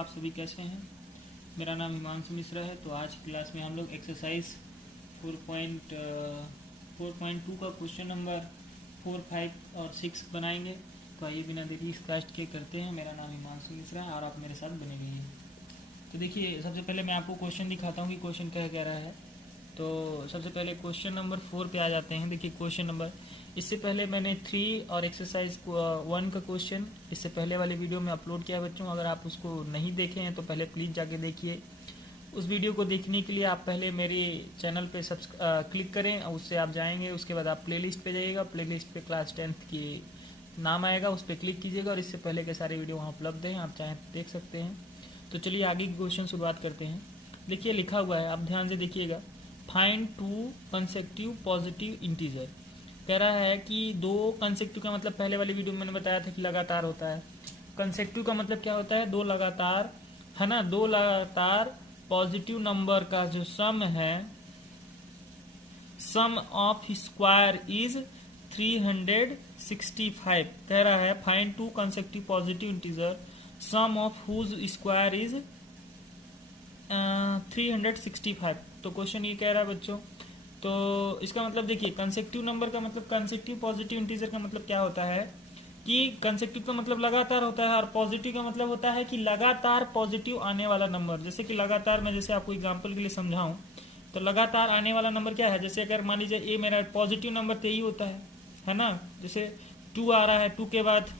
आप सभी कैसे हैं। मेरा नाम हिमांशु मिश्रा है। तो आज की क्लास में हम लोग एक्सरसाइज 4.2 का क्वेश्चन नंबर 4, 5 और 6 बनाएंगे। तो आइए बिना देरी स्टार्ट के करते हैं। मेरा नाम हिमांशु मिश्रा है और आप मेरे साथ बने रहिए। तो देखिए, सबसे पहले मैं आपको क्वेश्चन दिखाता हूँ कि क्वेश्चन कह रहा है। तो सबसे पहले क्वेश्चन नंबर 4 पे आ जाते हैं। देखिए क्वेश्चन नंबर, इससे पहले मैंने 3 और एक्सरसाइज 1 का क्वेश्चन इससे पहले वाले वीडियो में अपलोड किया है बच्चों। अगर आप उसको नहीं देखे हैं तो पहले प्लीज़ जाके देखिए। उस वीडियो को देखने के लिए आप पहले मेरे चैनल पे क्लिक करें और उससे आप जाएंगे। उसके बाद आप प्लेलिस्ट पे जाइएगा। प्लेलिस्ट पे क्लास 10th की नाम आएगा, उस पर क्लिक कीजिएगा और इससे पहले के सारे वीडियो वहाँ उपलब्ध हैं, आप चाहें तो देख सकते हैं। तो चलिए आगे की क्वेश्चन शुरुआत करते हैं। देखिए लिखा हुआ है, आप ध्यान से देखिएगा। Find 2 consecutive positive integer. कह रहा है कि 2 कंसेक्यूटिव का मतलब पहले वाली वीडियो में मैंने बताया था कि लगातार होता है। कंसेक्यूटिव का मतलब क्या होता है? 2 लगातार, है ना। 2 लगातार पॉजिटिव नंबर का जो सम है, सम ऑफ स्क्वायर इज 365। कह रहा है find 2 consecutive positive integer sum of whose square is 365। तो क्वेश्चन ये कह रहा है बच्चों। तो इसका मतलब देखिए, कंसेक्यूटिव नंबर का मतलब, कंसेक्यूटिव पॉजिटिव इंटीजर का मतलब क्या होता है कि कंसेक्यूटिव का मतलब लगातार होता है और पॉजिटिव का मतलब होता है कि लगातार पॉजिटिव आने वाला नंबर। जैसे कि लगातार, मैं जैसे आपको एग्जांपल के लिए समझाऊं तो लगातार आने वाला नंबर क्या है। जैसे अगर मान लीजिए ए मेरा पॉजिटिव नंबर तो यही होता है ना। जैसे 2 आ रहा है, 2 के बाद,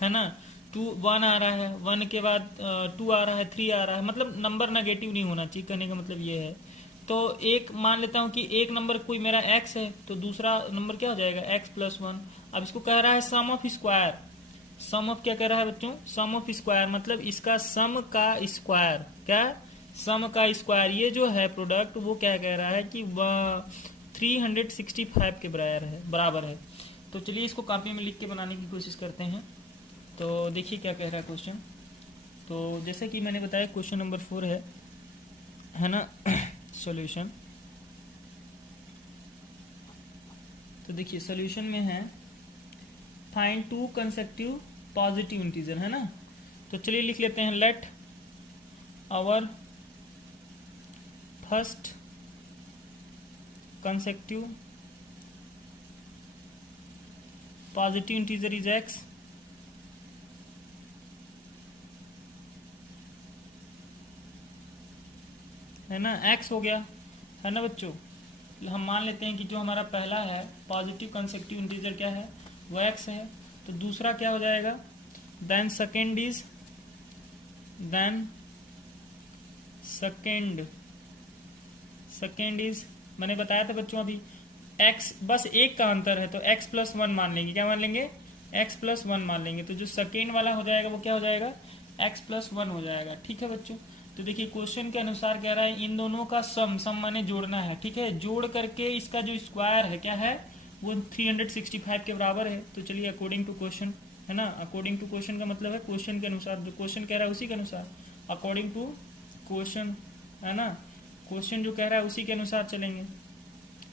है ना, 1 आ रहा है, 1 के बाद 2 आ रहा है, 3 आ रहा है। मतलब नंबर नेगेटिव नहीं होना चाहिए, कहने का मतलब ये है। तो एक मान लेता हूं कि एक नंबर कोई मेरा x है, तो दूसरा नंबर क्या हो जाएगा, x + 1। अब इसको कह रहा है सम ऑफ स्क्वायर। सम ऑफ क्या कह रहा है बच्चों? सम ऑफ स्क्वायर मतलब इसका सम का स्क्वायर। क्या? सम का स्क्वायर। ये जो है प्रोडक्ट, वो क्या कह रहा है कि 365 के बराबर है। तो चलिए इसको कॉपी में लिख के बनाने की कोशिश करते हैं। तो देखिए क्या कह रहा है क्वेश्चन। तो जैसे कि मैंने बताया क्वेश्चन नंबर 4 है ना। सॉल्यूशन। तो देखिए सॉल्यूशन में है फाइंड 2 कंसेक्यूटिव पॉजिटिव इंटीजर, है ना। तो चलिए लिख लेते हैं, let our first consecutive positive integer is x, है ना। x हो गया, है ना बच्चों। हम मान लेते हैं कि जो हमारा पहला है पॉजिटिव कंसेक्यूटिव इंटीजर क्या है, वो x है। तो दूसरा क्या हो जाएगा, देन सेकेंड इज, मैंने बताया था बच्चों अभी, x बस एक का अंतर है तो x + 1 मान लेंगे। क्या मान लेंगे? x + 1 मान लेंगे। तो जो सेकेंड वाला हो जाएगा वो क्या हो जाएगा, x + 1 हो जाएगा। ठीक है बच्चों। तो देखिए क्वेश्चन के अनुसार कह रहा है इन दोनों का सम माने जोड़ना है। ठीक है, जोड़ करके इसका जो स्क्वायर है क्या है, वो 365 के बराबर है। तो चलिए अकॉर्डिंग टू क्वेश्चन, है ना। अकॉर्डिंग टू क्वेश्चन का मतलब है क्वेश्चन के अनुसार, जो क्वेश्चन कह रहा है उसी के अनुसार, अकॉर्डिंग टू क्वेश्चन, है ना। क्वेश्चन जो कह रहा है उसी के अनुसार चलेंगे।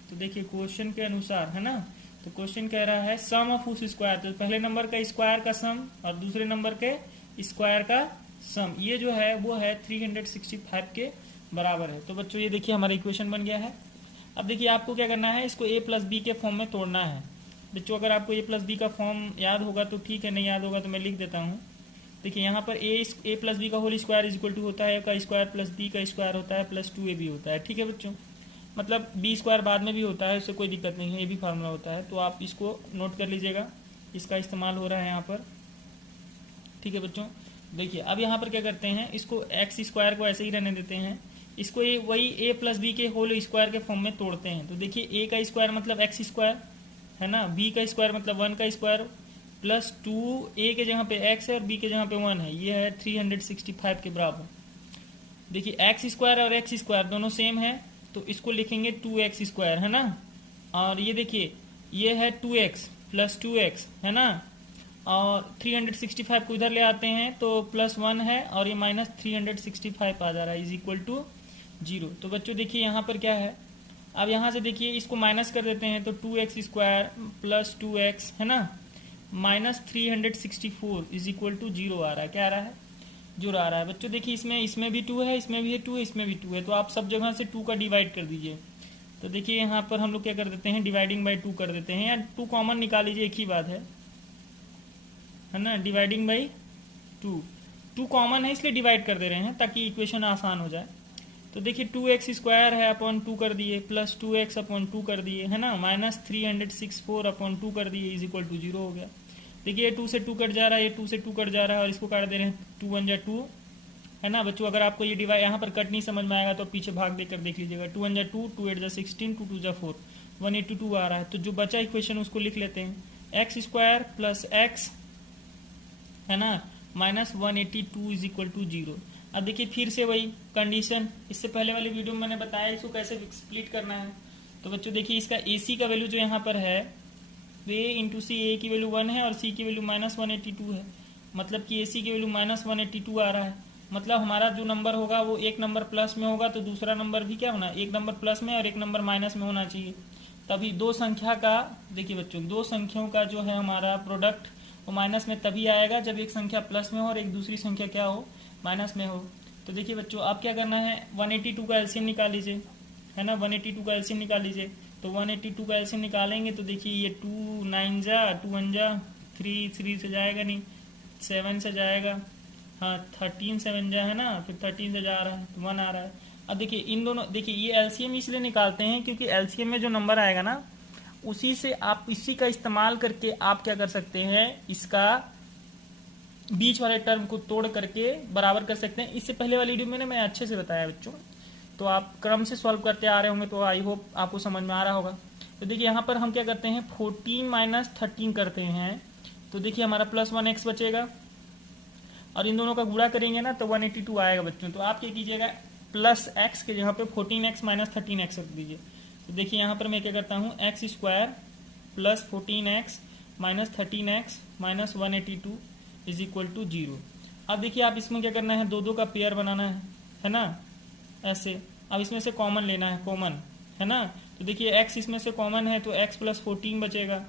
तो देखिए क्वेश्चन के अनुसार, है ना। तो क्वेश्चन कह रहा है सम ऑफ उस स्क्वायर, तो पहले नंबर का स्क्वायर का सम और दूसरे नंबर के स्क्वायर का सम, ये जो है वो है 365 के बराबर है। तो बच्चों ये देखिए हमारा इक्वेशन बन गया है। अब देखिए आपको क्या करना है, इसको a + b के फॉर्म में तोड़ना है। बच्चों अगर आपको a + b का फॉर्म याद होगा तो ठीक है, नहीं याद होगा तो मैं लिख देता हूँ। देखिए यहाँ पर a + b का होल स्क्वायर इक्वल टू होता है का स्क्वायर प्लस b का स्क्वायर होता है प्लस 2ab होता है। ठीक है बच्चों, मतलब b स्क्वायर बाद में भी होता है, इससे कोई दिक्कत नहीं है, ये भी फार्मूला होता है। तो आप इसको नोट कर लीजिएगा, इसका इस्तेमाल हो रहा है यहाँ पर। ठीक है बच्चों, देखिए अब यहाँ पर क्या करते हैं, इसको एक्स स्क्वायर को ऐसे ही रहने देते हैं, इसको वही a + b के होल स्क्वायर के फॉर्म में तोड़ते हैं। तो देखिए a का स्क्वायर मतलब एक्स स्क्वायर, है ना। b का स्क्वायर मतलब 1 का स्क्वायर प्लस 2, a के जगह पे x है और b के जगह पे 1 है, ये है 365 के बराबर। देखिए एक्स स्क्वायर और एक्स स्क्वायर दोनों सेम है, तो इसको लिखेंगे 2x स्क्वायर, है ना। और ये देखिए ये है 2x + 2x, है ना। और 365 को इधर ले आते हैं तो +1 है और ये -365 आ जा रहा है, इज इक्वल टू 0। तो बच्चों देखिए यहाँ पर क्या है, अब यहाँ से देखिए इसको माइनस कर देते हैं तो 2x स्क्वायर + 2x, है ना, -364 इज इक्वल टू 0 आ रहा है। क्या आ रहा है? जुड़ आ रहा है बच्चों। देखिए इसमें भी 2 है, इसमें भी है 2 है, इसमें भी 2 है, तो आप सब जगह से 2 का डिवाइड कर दीजिए। तो देखिए यहाँ पर हम लोग क्या कर देते हैं, डिवाइडिंग बाई 2 कर देते हैं, या 2 कॉमन निकाल लीजिए, एक ही बात है ना। डिवाइडिंग बाई 2 कॉमन है इसलिए डिवाइड कर दे रहे हैं ताकि इक्वेशन आसान हो जाए। तो देखिए 2x स्क्वायर है अपॉन 2 कर दिए, प्लस 2x अपॉन 2 कर दिए, है ना, माइनस 364 अपॉन 2 कर दिए, इज इक्वल टू 0 हो गया। देखिए 2 से 2 कट जा रहा है, ये 2 से 2 कट जा रहा है, और इसको काट दे रहे हैं, 2 1 जा 2, है ना बच्चों। अगर आपको ये डिवाइड यहाँ पर कट नहीं समझ में आएगा तो पीछे भाग देकर देख लीजिएगा। 2 1 जा 2, 2 8 जा 16, 2 2 जा 4, 182 आ रहा है। तो जो बचा इक्वेशन उसको लिख लेते हैं, एक्स स्क्वायर प्लस एक्स, है ना, माइनस 182 इज इक्वल टू 0। अब देखिए फिर से वही कंडीशन, इससे पहले वाले वीडियो में मैंने बताया इसको कैसे स्प्लिट करना है। तो बच्चों देखिए इसका AC का वैल्यू जो यहाँ पर है वे इंटू सी, ए की वैल्यू 1 है और C की वैल्यू माइनस 182 है, मतलब कि AC की वैल्यू माइनस 182 आ रहा है। मतलब हमारा जो नंबर होगा वो एक नंबर प्लस में होगा, तो दूसरा नंबर भी क्या होना, एक नंबर प्लस में और एक नंबर माइनस में होना चाहिए। तभी दो संख्या का, देखिए बच्चों, दो संख्याओं का जो है हमारा प्रोडक्ट वो माइनस में तभी आएगा जब एक संख्या प्लस में हो और एक दूसरी संख्या क्या हो, माइनस में हो। तो देखिए बच्चों आप क्या करना है, 182 का एलसीएम निकाल लीजिए, है ना, 182 का एलसीएम निकाल लीजिए। तो 182 का एलसीएम निकालेंगे तो देखिए ये 2 9 जा 2 1 जा 3 3 से जाएगा नहीं, 7 से जाएगा, हाँ 13 7 जा, है ना, फिर 13 से जा रहा है तो 1 आ रहा है। अब देखिए इन दोनों, देखिए ये एलसीएम इसलिए निकालते हैं क्योंकि एलसीएम में जो नंबर आएगा ना उसी से आप, इसी का इस्तेमाल करके आप क्या कर सकते हैं, इसका बीच वाले टर्म को तोड़ करके बराबर कर सकते हैं। इससे पहले वाली वीडियो में मैं अच्छे से बताया बच्चों, तो आप क्रम से सॉल्व करते आ रहे होंगे, तो आई होप आपको समझ में आ रहा होगा। तो देखिए यहाँ पर हम क्या करते हैं, 14 माइनस 13 करते हैं, तो देखिए हमारा प्लस 1x बचेगा, और इन दोनों का गुणा करेंगे ना तो 182 आएगा बच्चों। तो आप क्या कीजिएगा, प्लस x के जगह पे 14x माइनस 13x रख दीजिए। तो देखिए यहाँ पर मैं क्या करता हूँ, x square plus 14x minus 13x minus 182 is equal to 0। अब देखिए आप इसमें क्या करना है, दो दो का पेयर बनाना है ना, ऐसे। अब इसमें से कॉमन लेना है, कॉमन, है ना। तो देखिए x इसमें से कॉमन है तो x प्लस 14 बचेगा।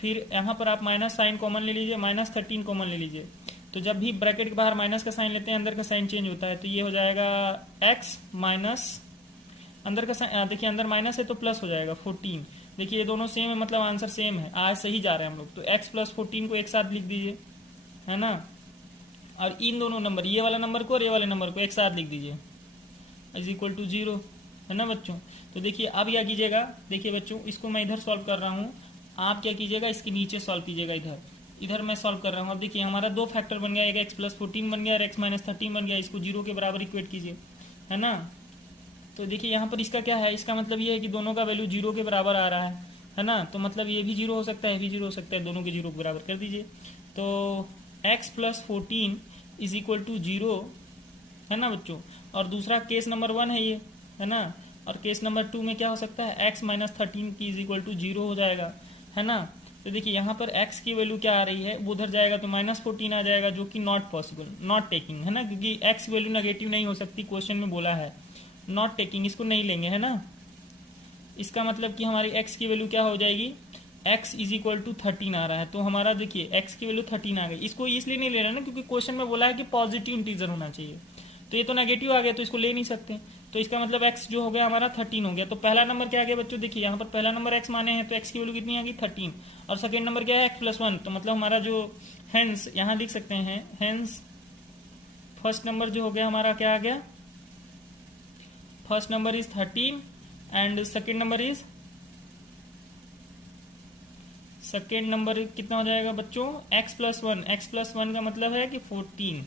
फिर यहाँ पर आप माइनस साइन कॉमन ले लीजिए, माइनस 13 कॉमन ले लीजिए। तो जब भी ब्रैकेट के बाहर माइनस का साइन लेते हैं अंदर का साइन चेंज होता है, तो ये हो जाएगा x माइनस, अंदर का साइन, देखिए अंदर माइनस है तो प्लस हो जाएगा 14। देखिए ये दोनों सेम है, मतलब आंसर सेम है, आज सही जा रहे हैं हम लोग। तो x प्लस 14 को एक साथ लिख दीजिए, है ना, और इन दोनों नंबर, ये वाला नंबर को और ये वाले नंबर को एक साथ लिख दीजिए, इज इक्वल टू 0, है ना बच्चों। तो देखिए अब क्या कीजिएगा, देखिए बच्चों इसको मैं इधर सॉल्व कर रहा हूँ, आप क्या कीजिएगा इसके नीचे सॉल्व कीजिएगा, इधर मैं सॉल्व कर रहा हूँ। अब देखिए हमारा दो फैक्टर बन गया, एक एक्स प्लस 14 बन गया और एक्स माइनस 13 बन गया, इसको 0 के बराबर इक्वेट कीजिए, है ना। तो देखिए यहाँ पर इसका क्या है, इसका मतलब ये है कि दोनों का वैल्यू 0 के बराबर आ रहा है ना। तो मतलब ये भी 0 हो सकता है, ये भी 0 हो सकता है, दोनों के 0 के बराबर कर दीजिए। तो x plus 14 is equal to 0, है ना बच्चों। और दूसरा केस नंबर 1 है ये, है ना। और केस नंबर 2 में क्या हो सकता है, x माइनस 13 की इज इक्वल टू 0 हो जाएगा, है ना। तो देखिए यहाँ पर x की वैल्यू क्या आ रही है, वो उधर जाएगा तो माइनस 14 आ जाएगा, जो कि नॉट पॉसिबल, नॉट टेकिंग, है ना, क्योंकि x की वैल्यू नेगेटिव नहीं हो सकती, क्वेश्चन में बोला है नॉट टेकिंग, इसको नहीं लेंगे, है ना। इसका मतलब कि हमारी x की वैल्यू क्या हो जाएगी, x इज इक्वल टू 13 आ रहा है, तो हमारा देखिए x की वैल्यू 13 आ गई। इसको इसलिए नहीं ले रहा ना क्योंकि क्वेश्चन में बोला है कि पॉजिटिव इंटीजर होना चाहिए, तो ये तो नेगेटिव आ गया तो इसको ले नहीं सकते। तो इसका मतलब x जो हो गया हमारा 13 हो गया। तो पहला नंबर क्या आ गया बच्चों, देखिए यहाँ पर पहला नंबर x माने हैं तो x की वैल्यू कितनी आ गई 13, और सेकेंड नंबर क्या है x प्लस 1, तो मतलब हमारा जो हेंस यहाँ लिख सकते हैं, हेंस फर्स्ट नंबर जो हो गया हमारा क्या आ गया, first number is 13 and second number is, second number कितना हो जाएगा बच्चों, x प्लस 1, x प्लस 1 का मतलब है कि 14।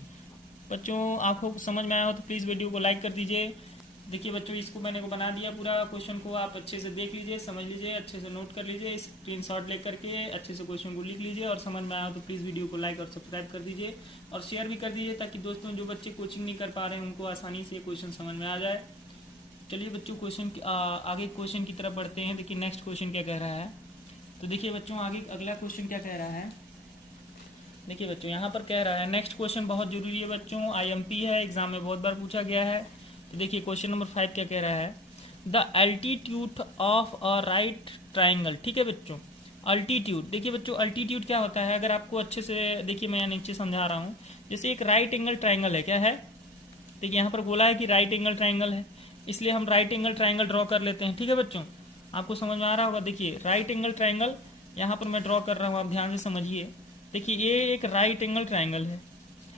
बच्चों आपको समझ में आया हो तो प्लीज़ वीडियो को लाइक कर दीजिए। देखिए बच्चों इसको मैंने को बना दिया पूरा क्वेश्चन को, आप अच्छे से देख लीजिए, समझ लीजिए, अच्छे से नोट कर लीजिए, स्क्रीनशॉट लेकर के अच्छे से क्वेश्चन को लिख लीजिए, और समझ में आया तो प्लीज़ वीडियो को लाइक और सब्सक्राइब कर दीजिए और शेयर भी कर दीजिए, ताकि दोस्तों जो बच्चे कोचिंग नहीं कर पा रहे हैं उनको आसानी से क्वेश्चन समझ में आ जाए। चलिए बच्चों क्वेश्चन आगे क्वेश्चन की तरफ बढ़ते हैं। देखिए नेक्स्ट क्वेश्चन क्या कह रहा है, तो देखिए बच्चों आगे अगला क्वेश्चन क्या कह रहा है। देखिए बच्चों यहाँ पर कह रहा है, नेक्स्ट क्वेश्चन बहुत जरूरी है बच्चों, IMP है, एग्जाम में बहुत बार पूछा गया है। तो देखिए क्वेश्चन नंबर 5 क्या कह रहा है, the altitude of a right triangle, ठीक है बच्चों, अल्टीट्यूड। देखिए बच्चों अल्टीट्यूड क्या होता है, अगर आपको अच्छे से देखिए मैं नीचे समझा रहा हूँ। जैसे एक राइट एंगल ट्राइंगल है, क्या है, देखिए यहाँ पर बोला है कि राइट एंगल ट्राइंगल है, इसलिए हम राइट एंगल ट्राइंगल ड्रॉ कर लेते हैं। ठीक है बच्चों, आपको समझ में आ रहा होगा। देखिए राइट एंगल ट्राइंगल यहाँ पर मैं ड्रॉ कर रहा हूँ, आप ध्यान से समझिए। देखिए ये एक राइट एंगल ट्राइंगल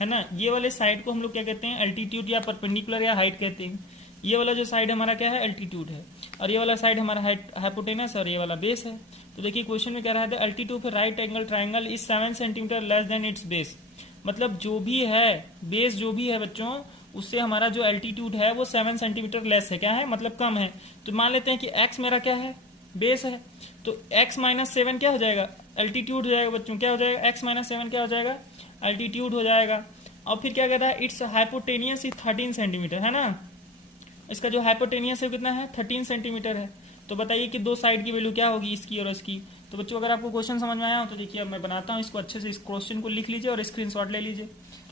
है ना। ये वाले साइड को हम लोग क्या कहते हैं, एल्टीट्यूड या परपेंडिकुलर या हाइट कहते हैं। ये वाला जो साइड हमारा क्या है, एल्टीट्यूड है, और ये वाला साइड हमारा हाइपोटेनस और ये वाला बेस है। तो देखिए क्वेश्चन में कह रहा है altitude for right angle triangle is 7 centimetre less than it's base. मतलब जो भी है बेस, जो भी है बच्चों, उससे हमारा जो एल्टीट्यूड है वो 7 सेंटीमीटर लेस है। क्या है, मतलब कम है। तो मान लेते हैं कि x मेरा क्या है, बेस है, तो x माइनस 7 क्या हो जाएगा, एल्टीट्यूड हो जाएगा बच्चों। क्या हो जाएगा, x माइनस 7 क्या हो जाएगा, एल्टीट्यूड हो जाएगा। और फिर क्या कहता है, इट्स हाइपोटेनियस इज 13 सेंटीमीटर, है ना। इसका जो हाइपोटेनियस है कितना है, 13 सेंटीमीटर है। तो बताइए कि दो साइड की वैल्यू क्या होगी, इसकी और इसकी। तो बच्चों अगर आपको क्वेश्चन समझ में आया हो तो देखिए अब मैं बनाता हूँ इसको अच्छे से, इस क्वेश्चन को लिख लीजिए और स्क्रीनशॉट ले लीजिए।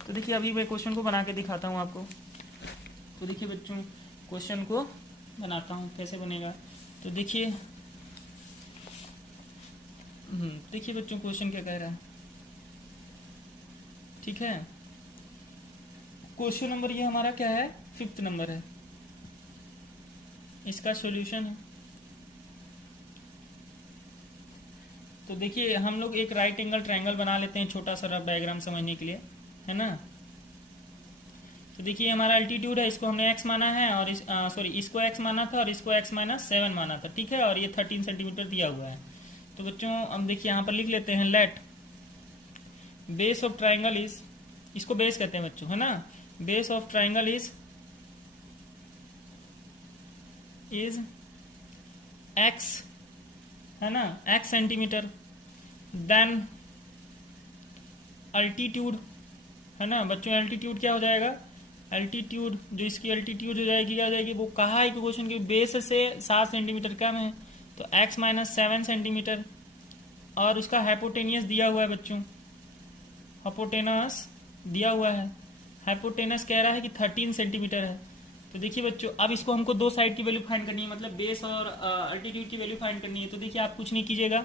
तो देखिए अभी मैं क्वेश्चन को बना के दिखाता हूँ आपको। तो देखिए बच्चों क्वेश्चन को बनाता हूँ, कैसे बनेगा। तो देखिए देखिए बच्चों क्वेश्चन क्या कह रहा है। ठीक है, क्वेश्चन नंबर ये हमारा क्या है, 5th नंबर है, इसका सॉल्यूशन है। तो देखिए हम लोग एक राइट एंगल ट्रायंगल बना लेते हैं, छोटा सा रफ डायग्राम समझने के लिए, है ना। तो देखिए हमारा अल्टीट्यूड है, इसको हमने x माना है, और इसको x माना था और इसको x माइनस 7 माना था। ठीक है, और ये 13 सेंटीमीटर दिया हुआ है। तो बच्चों अब देखिए यहाँ पर लिख लेते हैं, let base of triangle is, इसको बेस कहते हैं बच्चों, है ना। Base of triangle is x, है ना, x सेंटीमीटर, देन अल्टीट्यूड, है ना बच्चों। एल्टीट्यूड क्या हो जाएगा, एल्टीट्यूड जो इसकी एल्टीट्यूड हो जाएगी क्या हो जाएगी, वो कहा है कि क्वेश्चन के बेस से 7 सेंटीमीटर कम है, तो x माइनस 7 सेंटीमीटर। और उसका हाइपोटेनियस दिया हुआ है बच्चों, हाइपोटेनस दिया हुआ है, हाइपोटेनस कह रहा है कि 13 सेंटीमीटर है। तो देखिए बच्चों अब इसको हमको दो साइड की वैल्यू फाइंड करनी है, मतलब बेस और अल्टीट्यूड की वैल्यू फाइंड करनी है। तो देखिए आप कुछ नहीं कीजिएगा,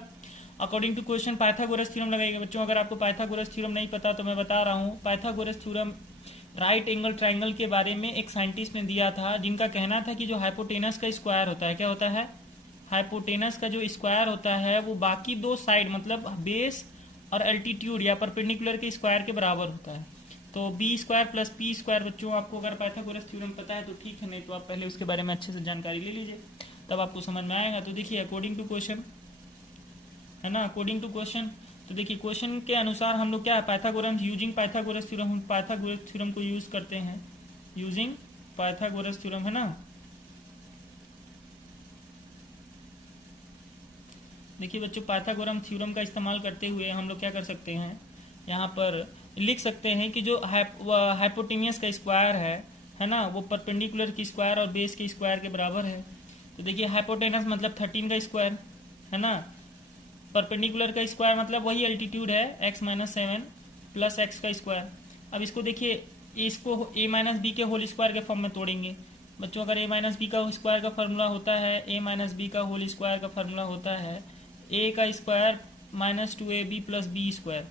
according to question Pythagoras theorem लगाइएगा बच्चों। अगर आपको पाइथागोरस थ्योरम नहीं पता तो मैं बता रहा हूँ, Pythagoras theorem right angle triangle के बारे में एक साइंटिस्ट ने दिया था, जिनका कहना था कि जो हाइपोटेनस का स्क्वायर होता है, क्या होता है, हाइपोटेनस का जो स्क्वायर होता है वो बाकी दो साइड मतलब बेस और एल्टीट्यूड या परपेंडिकुलर के स्क्वायर के बराबर होता है। तो B square plus P square बच्चों, आपको अगर पाइथागोरस थ्योरम पता है तो ठीक है, नहीं तो आप पहले उसके बारे में अच्छे से जानकारी ले लीजिए, तब आपको समझ में आएगा। तो देखिए अकॉर्डिंग टू क्वेश्चन, है ना, अकॉर्डिंग टू क्वेश्चन, तो देखिए क्वेश्चन के अनुसार हम लोग क्या है, पाइथागोरस यूजिंग पाइथागोरस थ्योरम, हम पाइथागोरस थ्योरम को यूज करते हैं, यूजिंग पाइथागोरस थ्योरम, है ना। देखिए बच्चों पाइथागोरस थ्योरम का इस्तेमाल करते हुए हम लोग क्या कर सकते हैं, यहाँ पर लिख सकते हैं कि जो हाइपोटेनियस का स्क्वायर है ना, वो परपेंडिकुलर की स्क्वायर और बेस के स्क्वायर के बराबर है। तो देखिए हाइपोटेनस मतलब 13 का स्क्वायर, है ना, परपेंडिकुलर का स्क्वायर मतलब वही एल्टीट्यूड है x माइनस 7 प्लस एक्स का स्क्वायर। अब इसको देखिए, इसको a माइनस बी के होल स्क्वायर के फॉर्म में तोड़ेंगे बच्चों। अगर a माइनस बी का स्क्वायर का फार्मूला होता है, a माइनस बी का होल स्क्वायर का फार्मूला होता है a का square minus 2ab plus B square.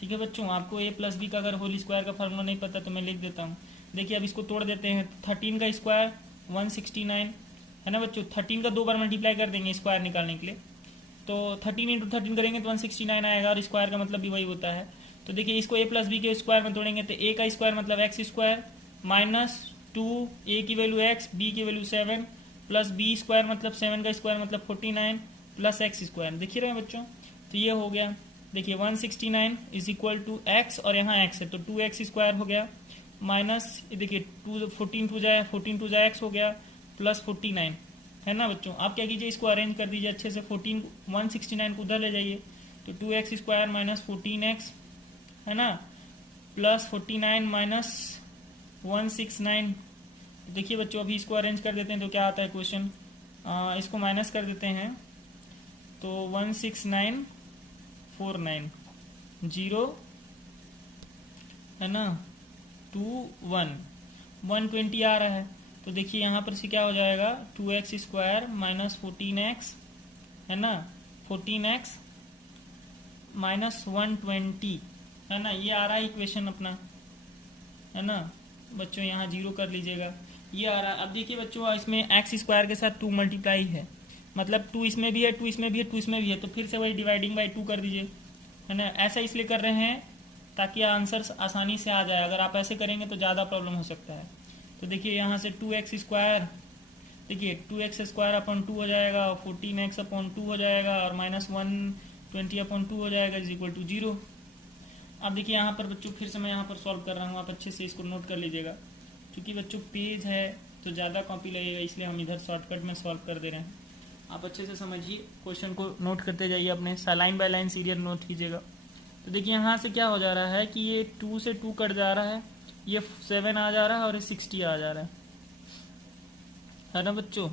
ठीक है बच्चों, आपको a प्लस बी का अगर होल स्क्वायर का फार्मूला नहीं पता तो मैं लिख देता हूँ। देखिए अब इसको तोड़ देते हैं, 13 का स्क्वायर 169, है ना बच्चों। 13 का 2 बार मल्टीप्लाई कर देंगे स्क्वायर निकालने के लिए, तो 13 इंटू 13 करेंगे तो 169 आएगा, और स्क्वायर का मतलब भी वही होता है। तो देखिए इसको a प्लस बी के स्क्वायर में तोड़ेंगे तो a का स्क्वायर मतलब एक्स स्क्वायर माइनस 2, a की वैल्यू x, b की वैल्यू 7 प्लस b स्क्वायर मतलब 7 का स्क्वायर मतलब 49 प्लस एक्स स्क्वायर। देखिए रहे हैं बच्चों, तो ये हो गया। देखिए 169 इज इक्वल टू एक्स, और यहाँ x है तो 2x स्क्वायर हो गया, माइनस देखिए 14 टू जाए एक्स हो गया, प्लस 49, है ना बच्चों। आप क्या कीजिए, इसको अरेंज कर दीजिए अच्छे से, 169 को उधर ले जाइए, तो 2x स्क्वायर माइनस 14x, है ना, प्लस 49 माइनस 169। देखिए बच्चों अभी इसको अरेंज कर देते हैं तो क्या आता है क्वेश्चन, इसको माइनस कर देते हैं तो 16949 0, है ना, 120 आ रहा है। तो देखिए यहाँ पर से क्या हो जाएगा, 2x स्क्वायर माइनस 14x, है ना, 14x माइनस 120 है ना, ये आ रहा है इक्वेशन अपना, है ना बच्चों, यहाँ 0 कर लीजिएगा, ये आ रहा है। अब देखिए बच्चों, इसमें एक्स स्क्वायर के साथ 2 मल्टीप्लाई है, मतलब 2 इसमें भी है, 2 इसमें भी है, 2 इसमें भी है, तो फिर से वही डिवाइडिंग बाई 2 कर दीजिए, है ना। ऐसा इसलिए कर रहे हैं ताकि आंसर आसानी से आ जाए, अगर आप ऐसे करेंगे तो ज़्यादा प्रॉब्लम हो सकता है। तो देखिए यहाँ से 2x स्क्वायर, देखिए 2x स्क्वायर अपॉन 2 हो जाएगा, और 14x अपॉन 2 हो जाएगा, और माइनस 120 अपॉन 2 हो जाएगा, इज इक्वल टू 0। अब देखिए यहाँ पर बच्चों फिर से मैं यहाँ पर सॉल्व कर रहा हूँ, आप अच्छे से इसको नोट कर लीजिएगा, क्योंकि बच्चों पेज है तो ज़्यादा कॉपी लगेगा, इसलिए हम इधर शॉर्टकट में सॉल्व कर दे रहे हैं। आप अच्छे से समझिए, क्वेश्चन को नोट करते जाइए, अपने line by line serial note कीजिएगा। तो देखिए यहाँ से क्या हो जा रहा है कि ये 2 से 2 कट जा रहा है, ये 7 आ जा रहा है, और ये 60 आ जा रहा है ना बच्चों।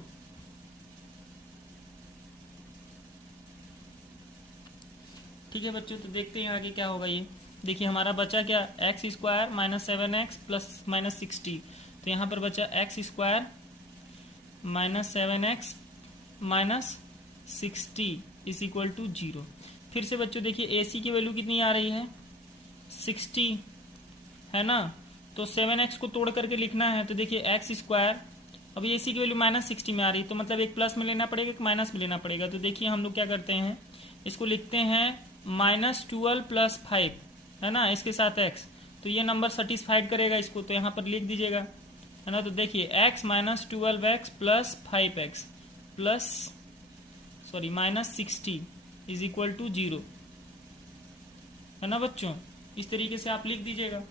ठीक है बच्चों, तो देखते हैं आगे क्या होगा। ये देखिए हमारा बचा क्या, x square minus 7x plus minus 60, तो यहाँ पर बचा x square minus 7x minus 60 is equal to 0। फिर से बच्चों देखिए ए सी की वैल्यू कितनी आ रही है, 60 है ना, तो 7x को तोड़ करके लिखना है, तो देखिए एक्स स्क्वायर, अब ए सी की वैल्यू माइनस 60 में आ रही है, तो मतलब एक प्लस में लेना पड़ेगा, एक माइनस में लेना पड़ेगा। तो देखिए हम लोग क्या करते हैं, इसको लिखते हैं -12 प्लस 5, है ना, इसके साथ x, तो ये नंबर सेटिस्फाइड करेगा इसको, तो यहाँ पर लिख दीजिएगा, है ना। तो देखिए x minus 12x plus 5x plus minus 60 is equal to 0, है ना बच्चों। इस तरीके से आप लिख दीजिएगा,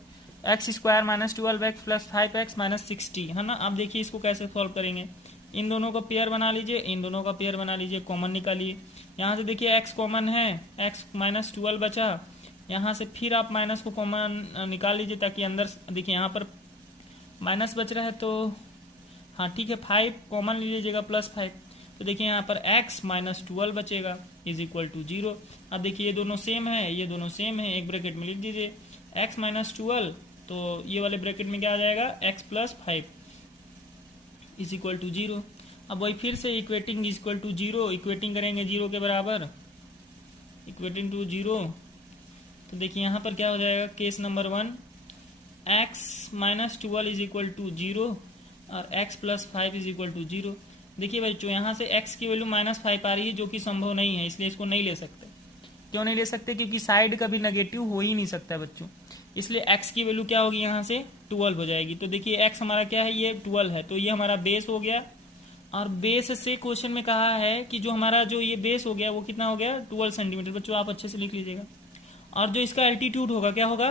x square minus 12x plus 5x minus 60, है ना। आप देखिए इसको कैसे सॉल्व करेंगे, इन दोनों का पेयर बना लीजिए, इन दोनों का पेयर बना लीजिए, कॉमन निकालिए। यहाँ से देखिए x कॉमन है, x माइनस 12 बचा, यहाँ से फिर आप माइनस को कॉमन निकाल लीजिए, ताकि अंदर देखिए यहाँ पर माइनस बच रहा है, तो हाँ ठीक है, 5 कॉमन ले लीजिएगा प्लस 5, तो देखिए यहाँ पर x माइनस 12 बचेगा इज इक्वल टू 0। अब देखिए ये दोनों सेम है, ये दोनों सेम है, एक ब्रैकेट में लिख दीजिए x माइनस 12, तो ये वाले ब्रैकेट में क्या आ जाएगा, x plus 5 is equal to 0। अब वही फिर से equating is equal to 0, equating करेंगे 0 के बराबर, इक्वेटिंग टू 0, तो देखिए यहाँ पर क्या हो जाएगा, case number 1 x minus 12 is equal to 0 और x plus 5 is equal to 0। देखिए बच्चों यहाँ से x की वैल्यू -5 आ रही है, जो कि संभव नहीं है, इसलिए इसको नहीं ले सकते। क्यों नहीं ले सकते, क्योंकि साइड कभी नेगेटिव हो ही नहीं सकता बच्चों, इसलिए x की वैल्यू क्या होगी, यहाँ से 12 हो जाएगी। तो देखिए x हमारा क्या है, ये 12 है, तो ये हमारा बेस हो गया, और बेस से क्वेश्चन में कहा है कि जो हमारा जो ये बेस हो गया वो कितना हो गया, 12 सेंटीमीटर। बच्चों आप अच्छे से लिख लीजिएगा, और जो इसका एल्टीट्यूड होगा क्या होगा,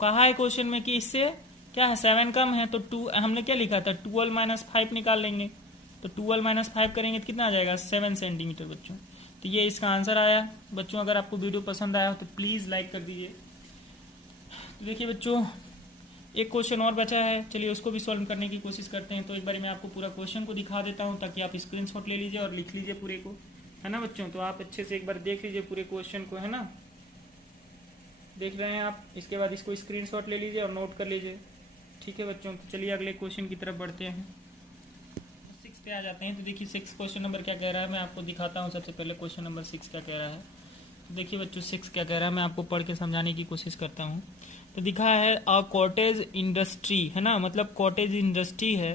कहा है क्वेश्चन में कि इससे क्या है, 7 कम है, तो 2 हमने क्या लिखा था, 12 माइनस 5 निकाल लेंगे, तो 12 माइनस 5 करेंगे तो कितना आ जाएगा, 7 सेंटीमीटर बच्चों। तो ये इसका आंसर आया बच्चों। अगर आपको वीडियो पसंद आया हो तो प्लीज़ लाइक कर दीजिए। तो देखिए बच्चों एक क्वेश्चन और बचा है, चलिए उसको भी सॉल्व करने की कोशिश करते हैं। तो एक बार मैं आपको पूरा क्वेश्चन को दिखा देता हूँ, ताकि आप स्क्रीनशॉट ले लीजिए और लिख लीजिए पूरे को, है ना बच्चों। तो आप अच्छे से एक बार देख लीजिए पूरे क्वेश्चन को, है ना, देख रहे हैं आप, इसके बाद इसको स्क्रीनशॉट ले लीजिए और नोट कर लीजिए। ठीक है बच्चों, तो चलिए अगले क्वेश्चन की तरफ बढ़ते हैं, 6 पे आ जाते हैं। तो देखिए 6 क्वेश्चन नंबर क्या कह रहा है, मैं आपको दिखाता हूँ। सबसे पहले क्वेश्चन नंबर 6 क्या कह रहा है, तो देखिए बच्चों 6 क्या कह रहा है, मैं आपको पढ़ के समझाने की कोशिश करता हूँ। तो दिखा है अ कॉटेज इंडस्ट्री, है ना, मतलब कॉटेज इंडस्ट्री है,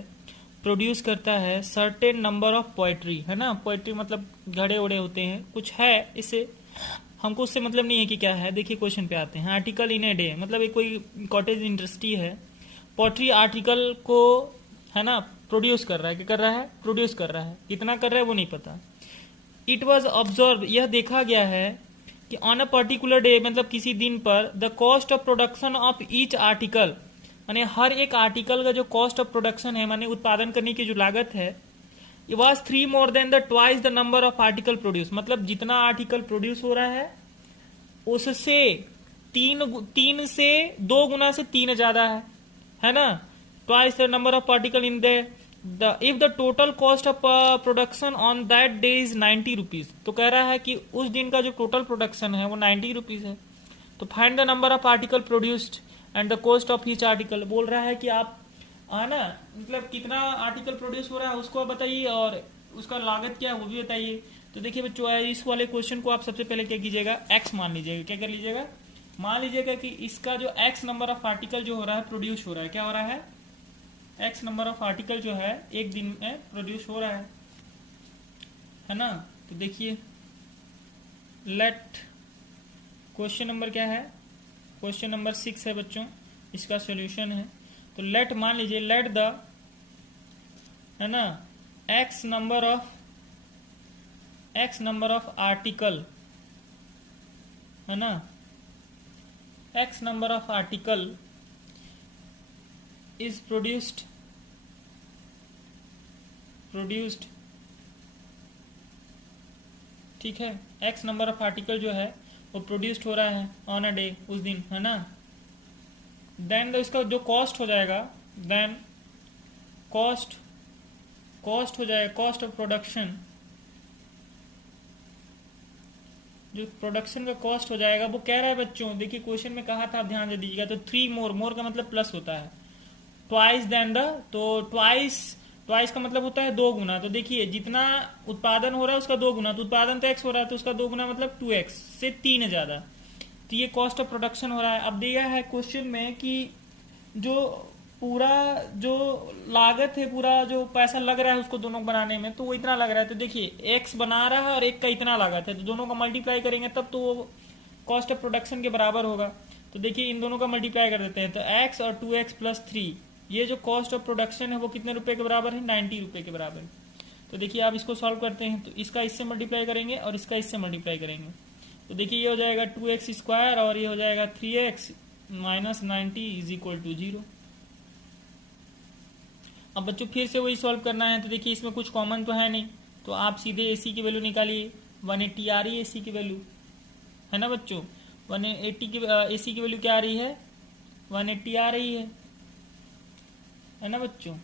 प्रोड्यूस करता है सर्टेन नंबर ऑफ पोएट्री, है ना, पोएट्री मतलब घड़े उड़े होते हैं, कुछ है इससे, हमको उससे मतलब नहीं है कि क्या है। देखिए क्वेश्चन पे आते हैं, आर्टिकल इन ए डे, मतलब एक कोई कॉटेज इंडस्ट्री है, पोएट्री आर्टिकल को, है ना, प्रोड्यूस कर रहा है, क्या कर रहा है, प्रोड्यूस कर रहा है, कितना कर रहा है वो नहीं पता। इट वॉज ऑब्जर्व, यह देखा गया है कि ऑन अ पर्टिकुलर डे, मतलब किसी दिन पर, the cost of production of each article, माने हर एक आर्टिकल का जो कॉस्ट ऑफ प्रोडक्शन है, माने उत्पादन करने की जो लागत है, it was 3 more than the twice the number of article produce, मतलब जितना आर्टिकल प्रोड्यूस हो रहा है उससे 3 से 2 गुना से 3 ज्यादा है ना, twice the number of article in the if the total cost of production on that day is 90 rupees, तो कह रहा है कि उस दिन का जो टोटल प्रोडक्शन है वो 90 रुपीज है। तो find the number of article produced and the cost of each article, बोल रहा है कि आप ना, मतलब कितना आर्टिकल प्रोड्यूस हो रहा है उसको बताइए और उसका लागत क्या है वो भी बताइए। तो देखिए बच्चों, इस वाले क्वेश्चन को आप सबसे पहले क्या कीजिएगा, x मान लीजिएगा। क्या कर लीजिएगा, मान लीजिएगा कि इसका जो x नंबर ऑफ आर्टिकल जो हो रहा है प्रोड्यूस हो रहा है, क्या हो रहा है, x नंबर ऑफ आर्टिकल जो है एक दिन में प्रोड्यूस हो रहा है ना। तो देखिए लेट, क्वेश्चन नंबर क्या है, क्वेश्चन नंबर 6 है बच्चों, इसका सॉल्यूशन है। तो लेट मान लीजिए, लेट द, है ना, x नंबर ऑफ आर्टिकल, है ना, x number of article is produced ठीक है, x नंबर ऑफ आर्टिकल जो है वो प्रोड्यूस्ड हो रहा है ऑन अ डे, उस दिन, है ना। देन इसका जो कॉस्ट हो जाएगा, देन कॉस्ट हो जाएगा, कॉस्ट ऑफ प्रोडक्शन, जो प्रोडक्शन का कॉस्ट हो जाएगा वो कह रहा है बच्चों, देखिए क्वेश्चन में कहा था, आप ध्यान दे दीजिएगा। तो 3 मोर का मतलब प्लस होता है, ट्वाइस देन द, तो ट्वाइस का मतलब होता है 2 गुना। तो देखिए जितना उत्पादन हो रहा है उसका 2 गुना, तो उत्पादन तो x हो रहा है तो उसका 2 गुना मतलब 2x से 3 है ज्यादा, तो ये कॉस्ट ऑफ प्रोडक्शन हो रहा है। अब दिया है क्वेश्चन में कि जो पूरा जो लागत है, पूरा जो पैसा लग रहा है उसको दोनों को बनाने में, तो वो इतना लग रहा है। तो देखिए x बना रहा है और एक का इतना लागत है, तो दोनों का मल्टीप्लाई करेंगे तब तो वो कॉस्ट ऑफ प्रोडक्शन के बराबर होगा। तो देखिए इन दोनों का मल्टीप्लाई कर देते हैं, तो x और 2x प्लस 3, ये जो कॉस्ट ऑफ प्रोडक्शन है वो कितने रुपए के बराबर है, 90 रुपए के बराबर है। तो देखिए आप इसको सॉल्व करते हैं, तो इसका इससे मल्टीप्लाई करेंगे और इसका इससे मल्टीप्लाई करेंगे, तो देखिए ये हो जाएगा 2x स्क्वायर और ये हो जाएगा 3x minus 90 is equal to 0। अब बच्चों फिर से वही सॉल्व करना है, तो देखिए इसमें कुछ कॉमन तो है नहीं, तो आप सीधे AC की वैल्यू निकालिए, 180 आ रही है AC की वैल्यू, है ना बच्चों। 180 की AC की वैल्यू क्या आ रही है, 180 आ रही है ना बच्चों।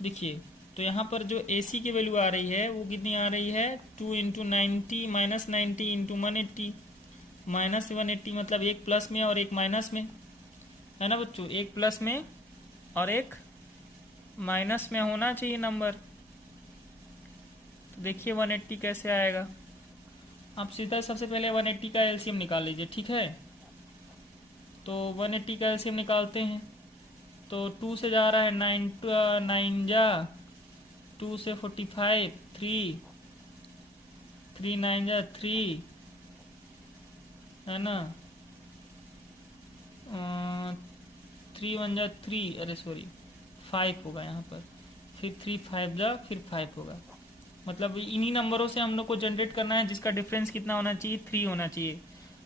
देखिए तो यहाँ पर जो AC की वैल्यू आ रही है वो कितनी आ रही है, 2 इंटू 90 माइनस 90 इंटू 180 माइनस 180, मतलब एक प्लस में और एक माइनस में, है ना बच्चों, एक प्लस में और एक माइनस में होना चाहिए नंबर। तो देखिए 180 कैसे आएगा, आप सीधा सबसे पहले 180 का एलसीएम निकाल लीजिए, ठीक है। तो 180 का एलसीएम निकालते हैं, तो 2 से जा रहा है 9 जा 2 से 45, 3 9 जा 3, है ना, 3 1 जा 3, अरे सॉरी 5 होगा यहाँ पर, फिर 3 5 जा फिर 5 होगा, मतलब इन्हीं नंबरों से हम लोग को जनरेट करना है जिसका डिफरेंस कितना होना चाहिए, 3 होना चाहिए।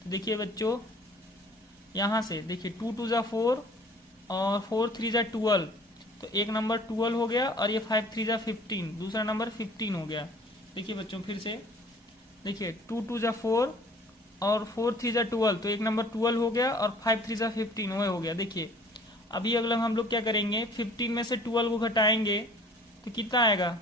तो देखिए बच्चों यहाँ से देखिए 2 2 जा 4 और 4 3 जा 12, तो एक नंबर 12 हो गया और ये 5 3 जा 15, दूसरा नंबर 15 हो गया। देखिए बच्चों फिर से देखिए 2 2 जा 4 और 4 3 जा 12, तो एक नंबर 12 हो गया और 5 3 जा 15 वो हो गया। देखिए अभी अगला हम लोग क्या करेंगे, 15 में से 12 को घटाएंगे तो कितना आएगा,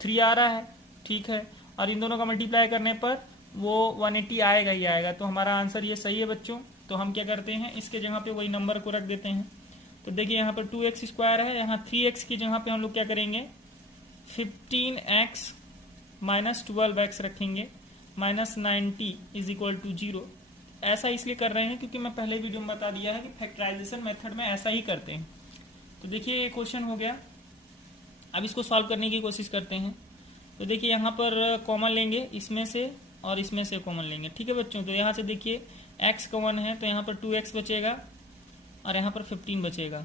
3 आ रहा है, ठीक है, और इन दोनों का मल्टीप्लाई करने पर वो 180 आएगा ही आएगा। तो हमारा आंसर ये सही है बच्चों। तो हम क्या करते हैं, इसके जगह पे वही नंबर को रख देते हैं। तो देखिए यहाँ पर 2x स्क्वायर है, यहाँ 3x की जगह पे हम लोग क्या करेंगे, 15x माइनस 12x रखेंगे, माइनस 90 इज इक्वल टू 0। ऐसा इसलिए कर रहे हैं क्योंकि मैं पहले वीडियो में बता दिया है कि फैक्टराइजेशन मेथड में ऐसा ही करते हैं। तो देखिए ये क्वेश्चन हो गया, अब इसको सॉल्व करने की कोशिश करते हैं। तो देखिए यहाँ पर कॉमन लेंगे, इसमें से और इसमें से कॉमन लेंगे, ठीक है बच्चों। तो यहाँ से देखिए x कॉमन है, तो यहाँ पर 2x बचेगा और यहाँ पर 15 बचेगा।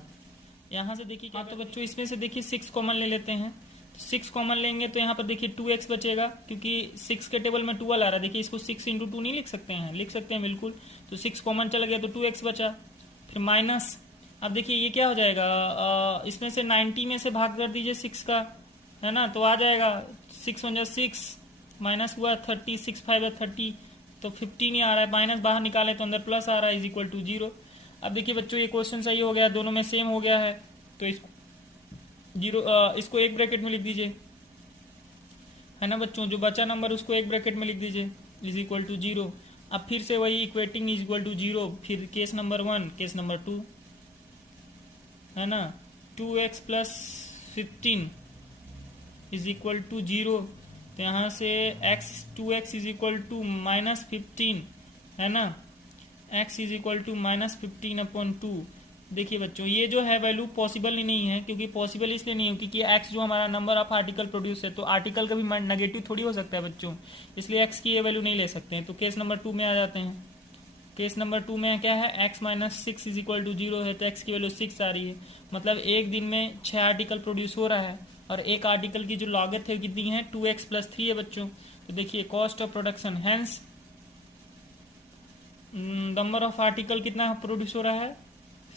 यहाँ से देखिए क्या, तो बच्चों इसमें से देखिए 6 कॉमन ले लेते हैं, तो 6 कॉमन लेंगे तो यहाँ पर देखिए 2x बचेगा, क्योंकि 6 के टेबल में 12 आ रहा है। देखिए इसको 6 इंटू 2 नहीं लिख सकते हैं, लिख सकते हैं बिल्कुल। तो 6 कॉमन चला गया तो 2x बचा, फिर माइनस, अब देखिए ये क्या हो जाएगा, इसमें से 90 में से भाग कर दीजिए 6 का, है ना, तो आ जाएगा 6 1 6 माइनस हुआ 30, 6 5 30, तो 15 ही आ रहा है, माइनस बाहर निकाले तो अंदर प्लस आ रहा है, इज इक्वल टू 0। अब देखिए बच्चों ये क्वेश्चन सही हो गया, दोनों में सेम हो गया है, तो इसको एक ब्रैकेट में लिख दीजिए, है ना बच्चों। जो बचा नंबर उसको एक ब्रैकेट में लिख दीजिए, इज इक्वल टू 0। अब फिर से वही इक्वेटिंग इज इक्वल टू 0, फिर केस नंबर 1 केस नंबर 2, है ना, 2x plus 15 is equal to 0। तो यहाँ से x इज इक्वल टू -15 है ना, x इज इक्वल टू -15/2। देखिए बच्चों ये जो है वैल्यू पॉसिबल ही नहीं है, क्योंकि पॉसिबल इसलिए नहीं है क्योंकि x जो हमारा नंबर ऑफ आर्टिकल प्रोड्यूस है, तो आर्टिकल का भी नेगेटिव थोड़ी हो सकता है बच्चों, इसलिए x की ये वैल्यू नहीं ले सकते हैं। तो केस नंबर 2 में आ जाते हैं। केस नंबर 2 में क्या है, x - 6 इज इक्वल टू 0 है, तो x की वैल्यू 6 आ रही है। मतलब एक दिन में 6 आर्टिकल प्रोड्यूस हो रहा है, और एक आर्टिकल की जो लागत है कितनी है, 2x + 3 है बच्चों। तो देखिए cost of production, hence number of article कितना प्रोड्यूस हो रहा है,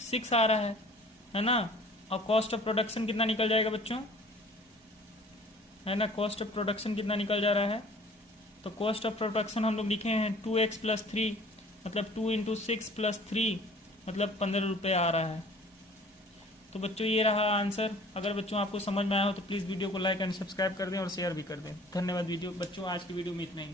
6 आ रहा है ना। और कॉस्ट ऑफ प्रोडक्शन कितना निकल जाएगा बच्चों, है ना, कॉस्ट ऑफ प्रोडक्शन कितना निकल जा रहा है। तो कॉस्ट ऑफ प्रोडक्शन हम लोग लिखे हैं 2x + 3, मतलब 2 × 6 + 3 मतलब 15 रुपये आ रहा है। तो बच्चों ये रहा आंसर। अगर बच्चों आपको समझ में आया हो तो प्लीज़ वीडियो को लाइक एंड सब्सक्राइब कर दें और शेयर भी कर दें। धन्यवाद वीडियो बच्चों, आज की वीडियो में इतना ही।